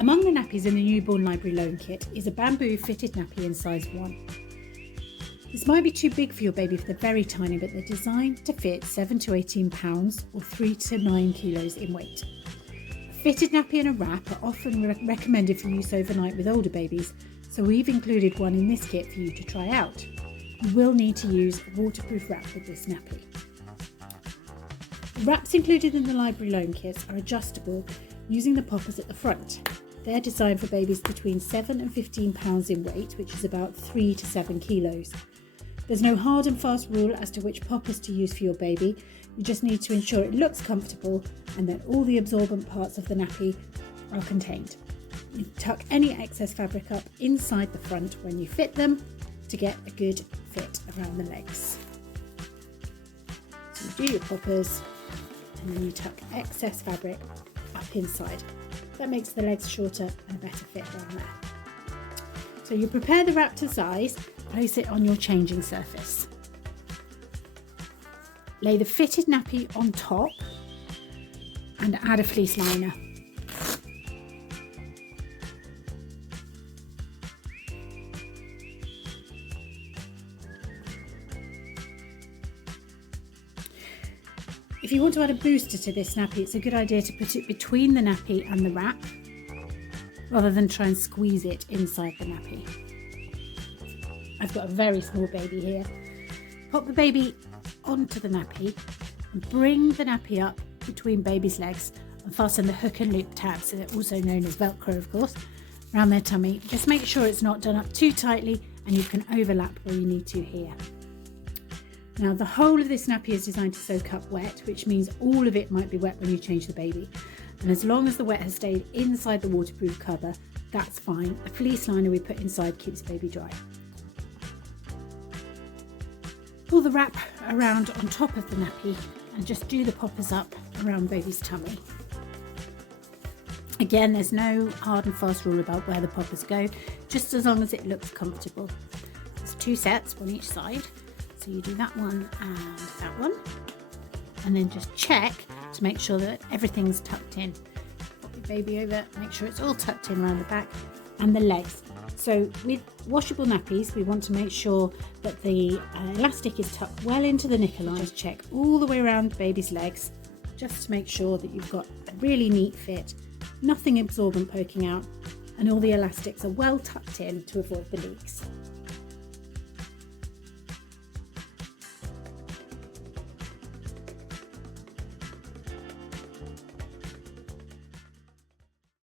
Among the nappies in the Newborn Library Loan Kit is a bamboo fitted nappy in size 1. This might be too big for your baby if they're very tiny, but they're designed to fit 7 to 18 pounds or 3 to 9 kilos in weight. A fitted nappy and a wrap are often recommended for use overnight with older babies, so we've included one in this kit for you to try out. You will need to use a waterproof wrap with this nappy. The wraps included in the library loan kits are adjustable using the poppers at the front. They're designed for babies between 7 and 15 pounds in weight, which is about 3 to 7 kilos. There's no hard and fast rule as to which poppers to use for your baby. You just need to ensure it looks comfortable and that all the absorbent parts of the nappy are contained. You tuck any excess fabric up inside the front when you fit them to get a good fit around the legs. So you do your poppers and then you tuck excess fabric up inside. That makes the legs shorter and a better fit around there. So you prepare the wrap to size, place it on your changing surface. Lay the fitted nappy on top and add a fleece liner. If you want to add a booster to this nappy, it's a good idea to put it between the nappy and the wrap rather than try and squeeze it inside the nappy. I've got a very small baby here. Pop the baby onto the nappy and bring the nappy up between baby's legs and fasten the hook and loop tabs, also known as Velcro of course, around their tummy. Just make sure it's not done up too tightly and you can overlap where you need to here. Now the whole of this nappy is designed to soak up wet, which means all of it might be wet when you change the baby. And as long as the wet has stayed inside the waterproof cover, that's fine. The fleece liner we put inside keeps baby dry. Pull the wrap around on top of the nappy and just do the poppers up around baby's tummy. Again, there's no hard and fast rule about where the poppers go, just as long as it looks comfortable. There's 2 sets, one each side. So you do that one and that one, and then just check to make sure that everything's tucked in. Pop your baby over, make sure it's all tucked in around the back and the legs. So with washable nappies, we want to make sure that the elastic is tucked well into the knicker line. Just check all the way around the baby's legs, just to make sure that you've got a really neat fit, nothing absorbent poking out, and all the elastics are well tucked in to avoid the leaks.